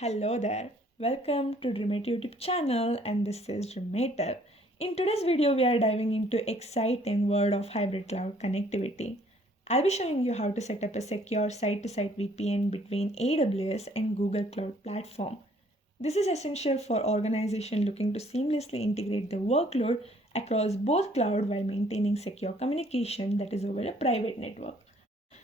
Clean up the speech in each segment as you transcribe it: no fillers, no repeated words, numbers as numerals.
Hello there, welcome to Dreametive YouTube channel, and this is Dreametive. In today's video, we are diving into exciting world of hybrid cloud connectivity. I'll be showing you how to set up a secure site-to-site VPN between AWS and Google Cloud Platform. This is essential for organizations looking to seamlessly integrate the workload across both cloud while maintaining secure communication that is over a private network.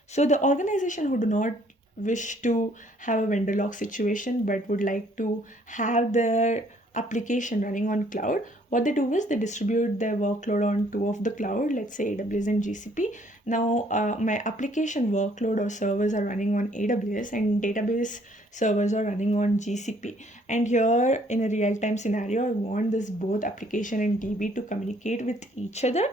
So the organization who do not wish to have a vendor lock situation but would like to have their application running on cloud, what they do is they distribute their workload on two of the cloud, let's say AWS and GCP. Now my application workload or servers are running on AWS and database servers are running on GCP. And here in a real-time scenario, I want this both application and DB to communicate with each other.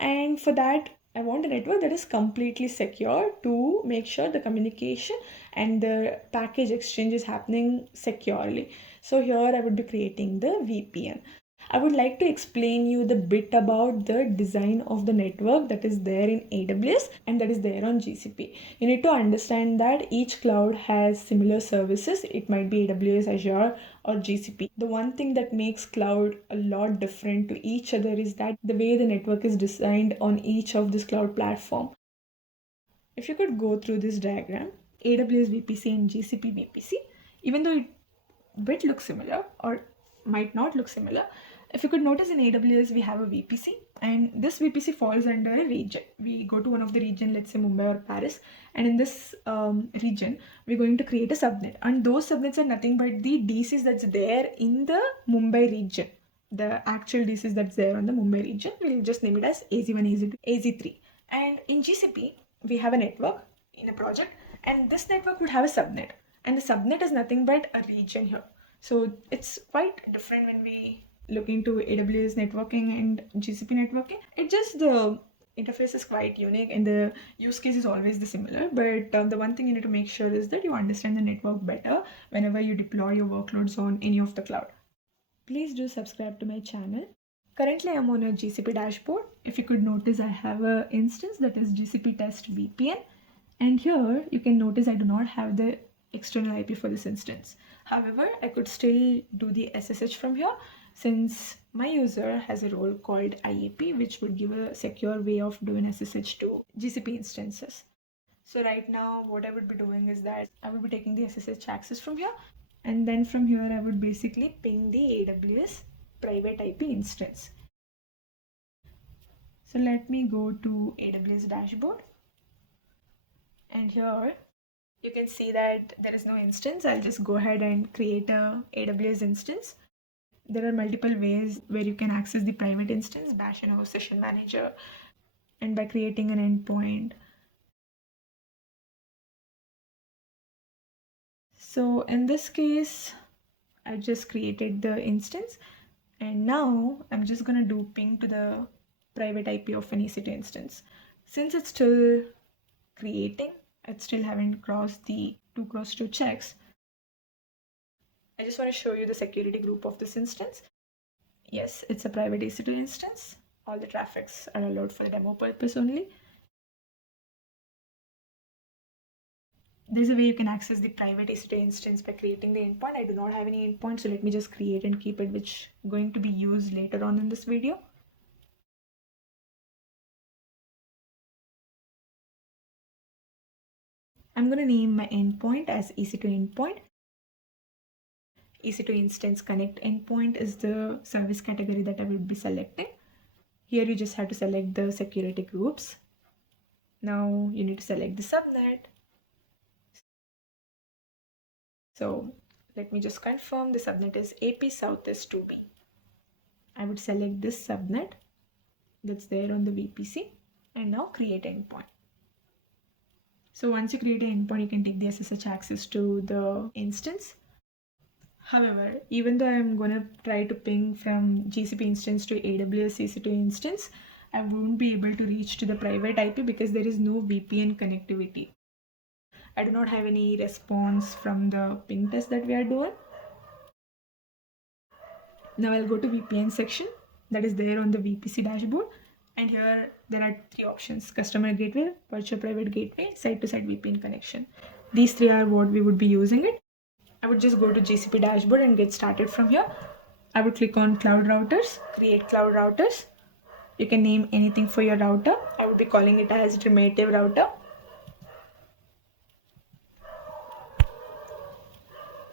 And for that, I want a network that is completely secure to make sure the communication and the package exchange is happening securely. So here I would be creating the VPN. I would like to explain you the bit about the design of the network that is there in AWS and that is there on GCP. You need to understand that each cloud has similar services. It might be AWS, Azure, or GCP. The one thing that makes cloud a lot different to each other is that the way the network is designed on each of this cloud platform. If you could go through this diagram, AWS VPC and GCP VPC, even though it bit looks similar or might not look similar, if you could notice in AWS we have a VPC and this VPC falls under a region. We go to one of the region, let's say Mumbai or Paris, and in this region we're going to create a subnet, and those subnets are nothing but the DCs that's there in the Mumbai region. The actual DCs that's there on the Mumbai region, we'll just name it as AZ1, AZ2, AZ3. And in GCP we have a network in a project, and this network would have a subnet, and the subnet is nothing but a region here. So it's quite different when we look into AWS networking and GCP networking. It just the interface is quite unique and the use case is always the similar, but the one thing you need to make sure is that you understand the network better whenever you deploy your workloads on any of the cloud. Please do subscribe to my channel. Currently I'm on a GCP dashboard. If you could notice, I have an instance that is GCP test VPN, and here you can notice I do not have the external IP for this instance. However, I could still do the SSH from here since my user has a role called IAP, which would give a secure way of doing SSH to GCP instances. So right now what I would be doing is that I would be taking the SSH access from here, and then from here I would basically ping the AWS private IP instance. So let me go to AWS dashboard, and here you can see that there is no instance. I'll just go ahead and create a AWS instance. There are multiple ways where you can access the private instance, bash and host session manager, and by creating an endpoint. So in this case, I just created the instance, and now I'm just gonna do ping to the private IP of an EC2 instance. Since it's still creating, it still haven't crossed the 2x2 checks. I just want to show you the security group of this instance. Yes, it's a private EC2 instance. All the traffics are allowed for the demo purpose only. There's a way you can access the private EC2 instance by creating the endpoint. I do not have any endpoint, so let me just create and keep it, which is going to be used later on in this video. I'm going to name my endpoint as EC2 endpoint. EC2 instance connect endpoint is the service category that I will be selecting. Here you just have to select the security groups. Now you need to select the subnet. So let me just confirm the subnet is AP Southeast 2B. I would select this subnet that's there on the VPC and now create endpoint. So once you create an endpoint, you can take the SSH access to the instance. However, even though I'm going to try to ping from GCP instance to AWS EC2 instance, I won't be able to reach to the private IP because there is no VPN connectivity. I do not have any response from the ping test that we are doing. Now I'll go to VPN section that is there on the VPC dashboard, and here there are three options: customer gateway, virtual private gateway, site-to-site VPN connection. These three are what we would be using it. I would just go to GCP dashboard and get started from here. I would click on cloud routers, create cloud routers. You can name anything for your router. I would be calling it as Dreametive router.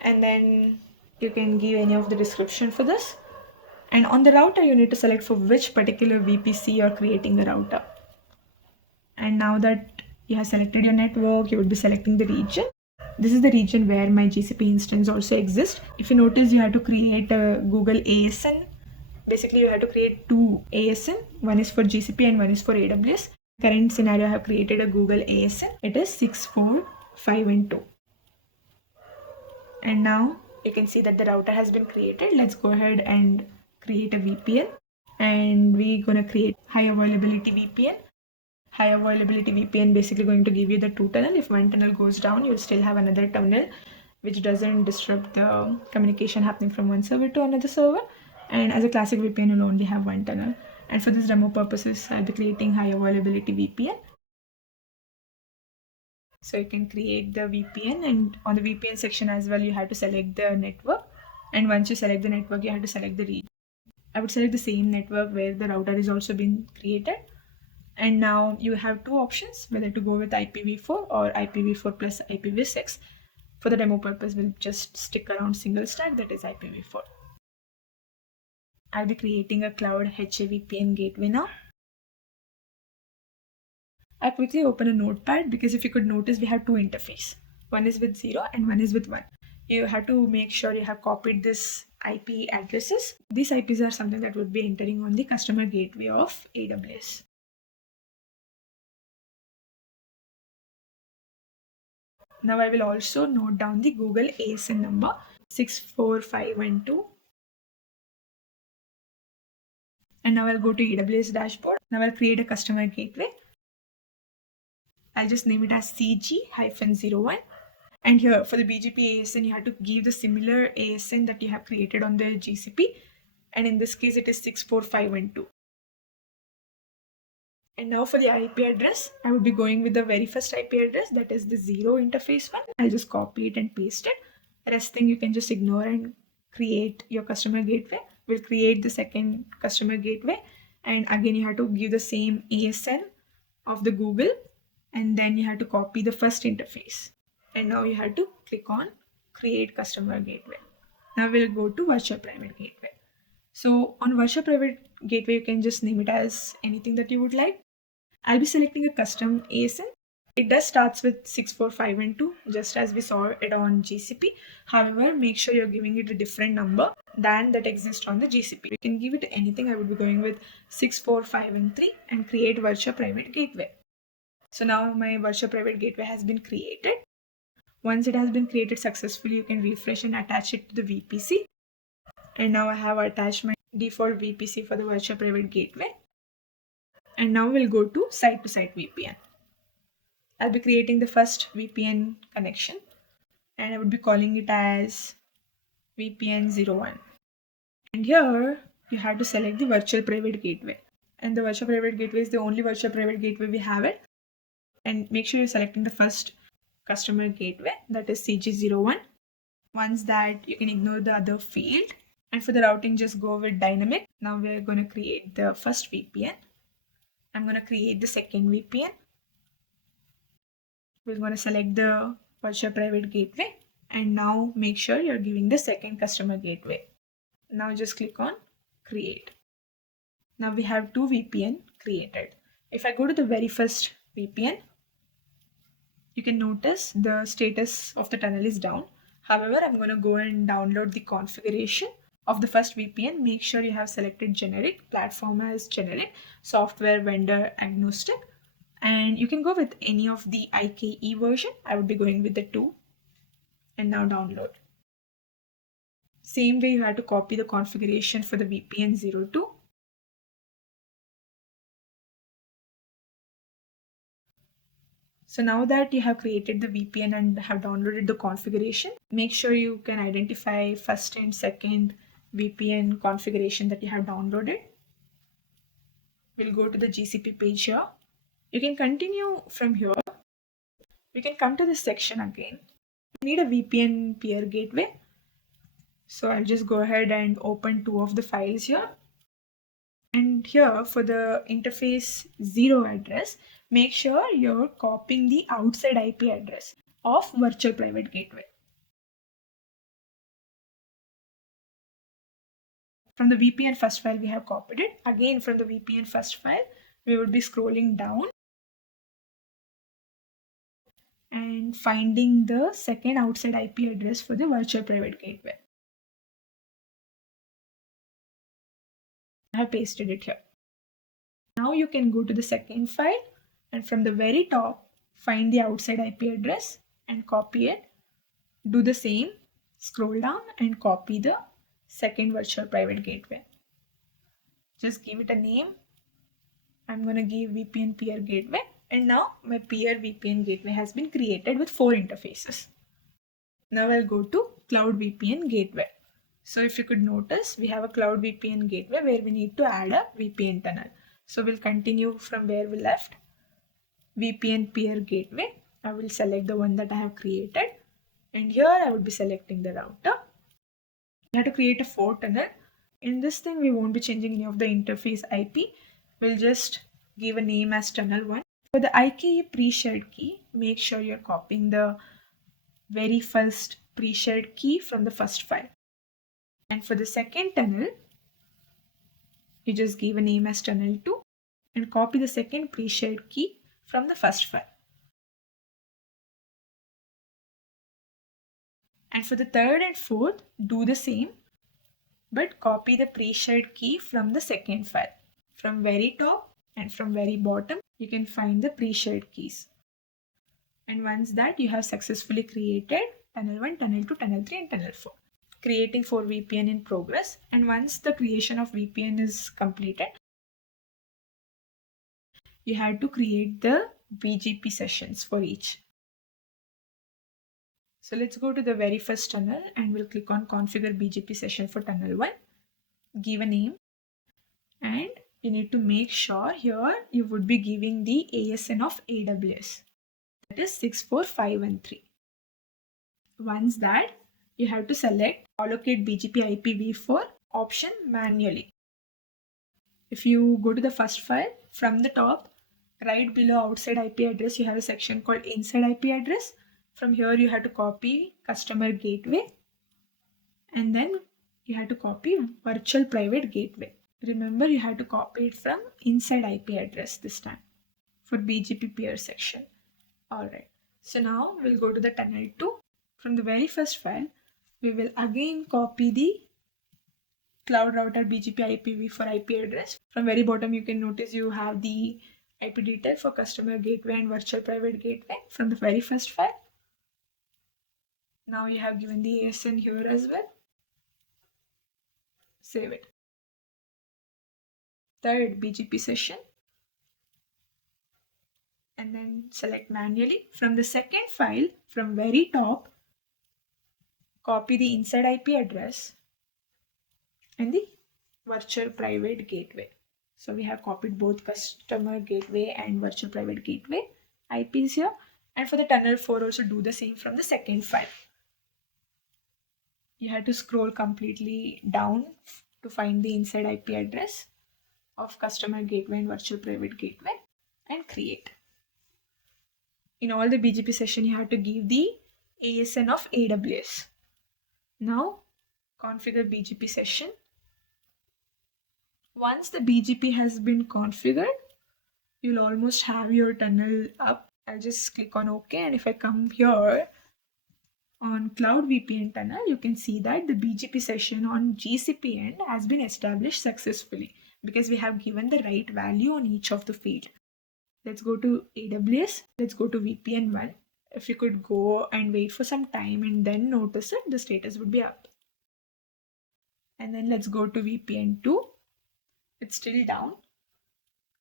And then you can give any of the description for this. And on the router, you need to select for which particular VPC you're creating the router. And now that you have selected your network, you would be selecting the region. This is the region where my GCP instance also exists. If you notice, you have to create a Google ASN. Basically, you have to create two ASN. One is for GCP and one is for AWS. Current scenario, I have created a Google ASN. It is 64512. And now you can see that the router has been created. Let's go ahead and create a VPN. And we're going to create high availability VPN. High availability VPN basically going to give you the two tunnel. If one tunnel goes down, you'll still have another tunnel which doesn't disrupt the communication happening from one server to another server. And as a classic VPN, you'll only have one tunnel. And for this demo purposes, I'll be creating high availability VPN. So you can create the VPN, and on the VPN section as well, you have to select the network. And once you select the network, you have to select the region. I would select the same network where the router is also being created. And now you have two options, whether to go with IPv4 or IPv4 plus IPv6. For the demo purpose, we'll just stick around single stack, that is IPv4. I'll be creating a cloud HA VPN gateway now. I'll quickly open a notepad because if you could notice, we have two interfaces. One is with 0 and one is with 1. You have to make sure you have copied this IP addresses. These IPs are something that would be entering on the customer gateway of AWS. Now I will also note down the Google ASN number 64512. And now I'll go to AWS dashboard. Now I'll create a customer gateway. I'll just name it as CG-01. And here for the BGP ASN, you have to give the similar ASN that you have created on the GCP. And in this case, it is 64512. And now for the IP address, I would be going with the very first IP address, that is the 0 interface one. I'll just copy it and paste it. Rest thing you can just ignore and create your customer gateway. We'll create the second customer gateway. And again, you have to give the same ASN of the Google. And then you have to copy the first interface. And now you have to click on create customer gateway. Now we'll go to virtual private gateway. So on virtual private gateway, you can just name it as anything that you would like. I'll be selecting a custom ASN. It does starts with 64512, just as we saw it on GCP. However, make sure you're giving it a different number than that exists on the GCP. You can give it anything. I would be going with 64513 and create virtual private gateway. So now my virtual private gateway has been created. Once it has been created successfully, you can refresh and attach it to the VPC. And now I have attached my default VPC for the virtual private gateway. And now we'll go to site-to-site VPN. I'll be creating the first VPN connection and I would be calling it as VPN01. And here you have to select the virtual private gateway. And the virtual private gateway is the only virtual private gateway we have it. And make sure you're selecting the first customer gateway, that is CG01. Once that, you can ignore the other field. And for the routing, just go with dynamic. Now we're going to create the first VPN. I'm going to create the second VPN. We're going to select the virtual private gateway. And now make sure you're giving the second customer gateway. Now just click on create. Now we have two VPN created. If I go to the very first VPN, you can notice the status of the tunnel is down. However, I'm going to go and download the configuration of the first VPN. Make sure you have selected generic, platform as generic, software vendor agnostic, and you can go with any of the IKE version. I would be going with the 2. And now download. Same way, you have to copy the configuration for the VPN 02. So now that you have created the VPN and have downloaded the configuration, make sure you can identify first and second VPN configuration that you have downloaded. We'll go to the GCP page here. You can continue from here. We can come to this section again. We need a VPN peer gateway. So I'll just go ahead and open 2 of the files here. And here for the interface 0 address, make sure you're copying the outside IP address of virtual private gateway. From the VPN first file, we have copied it. Again, from the VPN first file, we would be scrolling down and finding the second outside IP address for the virtual private gateway. I have pasted it here. Now you can go to the second file and from the very top, find the outside IP address and copy it. Do the same, scroll down and copy the second virtual private gateway. Just give it a name. I'm going to give VPN peer gateway. And now my peer VPN gateway has been created with 4 interfaces. Now I'll go to Cloud VPN gateway. So if you could notice, we have a Cloud VPN gateway where we need to add a VPN tunnel. So we'll continue from where we left. VPN peer gateway. I will select the one that I have created. And here I would be selecting the router. We have to create a 4 tunnel. In this thing, we won't be changing any of the interface IP. We'll just give a name as tunnel 1. For the IKE pre-shared key, make sure you're copying the very first pre-shared key from the first file. And for the second tunnel, you just give a name as tunnel 2 and copy the second pre-shared key from the first file. And for the third and fourth, do the same, but copy the pre-shared key from the second file. From very top and from very bottom, you can find the pre-shared keys. And once that, you have successfully created tunnel 1, tunnel 2, tunnel 3 and tunnel 4. Creating 4 VPN in progress. And once the creation of VPN is completed, you have to create the BGP sessions for each. So let's go to the very first tunnel and we'll click on configure BGP session for tunnel 1. Give a name and you need to make sure here you would be giving the ASN of AWS. That is 64513. Once that, you have to select allocate BGP IPv4 option manually. If you go to the first file, from the top, right below outside IP address, you have a section called inside IP address. From here, you have to copy customer gateway and then you have to copy virtual private gateway. Remember, you have to copy it from inside IP address this time for BGP peer section. Alright, so now we'll go to the tunnel 2. From the very first file, we will again copy the cloud router BGP IPv4 IP address. From very bottom, you can notice you have the IP detail for customer gateway and virtual private gateway from the very first file. Now you have given the ASN here as well. Save it. Third BGP session. And then select manually. From the second file, from very top, copy the inside IP address and the virtual private gateway. So we have copied both customer gateway and virtual private gateway IPs here. And for the tunnel 4 also do the same from the second file. You have to scroll completely down to find the inside IP address of customer gateway and virtual private gateway and create. In all the BGP session, you have to give the ASN of AWS. Now configure BGP session. Once the BGP has been configured, you'll almost have your tunnel up. I'll just click on OK, and if I come here on Cloud VPN tunnel, you can see that the BGP session on GCP end has been established successfully because we have given the right value on each of the field. Let's go to AWS. Let's go to VPN 1. If you could go and wait for some time and then notice it, the status would be up. And then let's go to VPN 2. It's still down.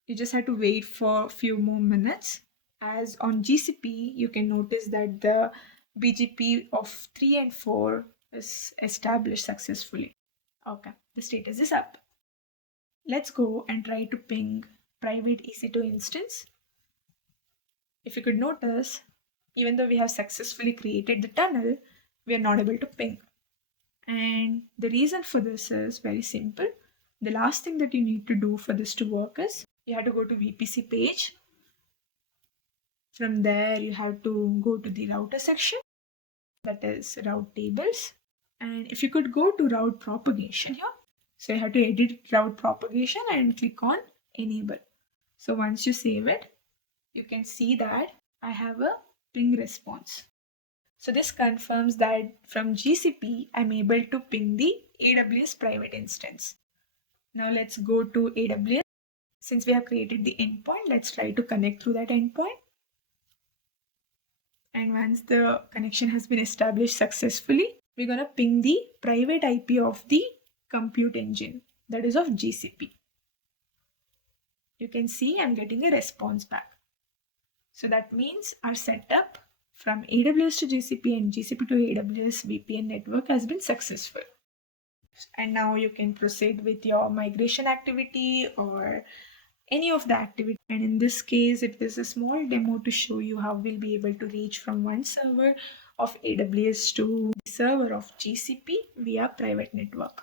You just have to wait for a few more minutes. As on GCP, you can notice that the BGP of 3 and 4 is established successfully. Okay, the status is up. Let's go and try to ping private EC2 instance. If you could notice, even though we have successfully created the tunnel, we are not able to ping. And the reason for this is very simple. The last thing that you need to do for this to work is you have to go to VPC page. From there, you have to go to the router section, that is route tables. And if you could go to route propagation here, so you have to edit route propagation and click on enable. So once you save it, you can see that I have a ping response. So this confirms that from GCP, I'm able to ping the AWS private instance. Now let's go to AWS. Since we have created the endpoint, let's try to connect through that endpoint. And once the connection has been established successfully, we're going to ping the private IP of the compute engine, that is of GCP. You can see I'm getting a response back. So that means our setup from AWS to GCP and GCP to AWS VPN network has been successful. And now you can proceed with your migration activity or any of the activity. And in this case, it is a small demo to show you how we'll be able to reach from one server of AWS to the server of GCP via private network.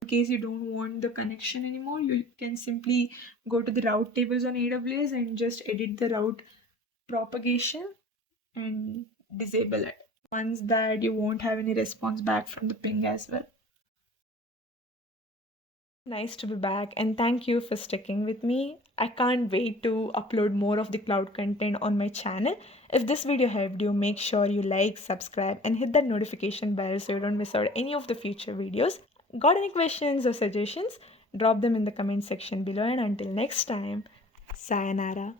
In case you don't want the connection anymore, you can simply go to the route tables on AWS and just edit the route propagation and disable it. Once that, you won't have any response back from the ping as well. Nice to be back, and thank you for sticking with me. I can't wait to upload more of the cloud content on my channel. If this video helped you, make sure you like, subscribe, and hit that notification bell so you don't miss out any of the future videos. Got any questions or suggestions? Drop them in the comment section below, and until next time, sayonara.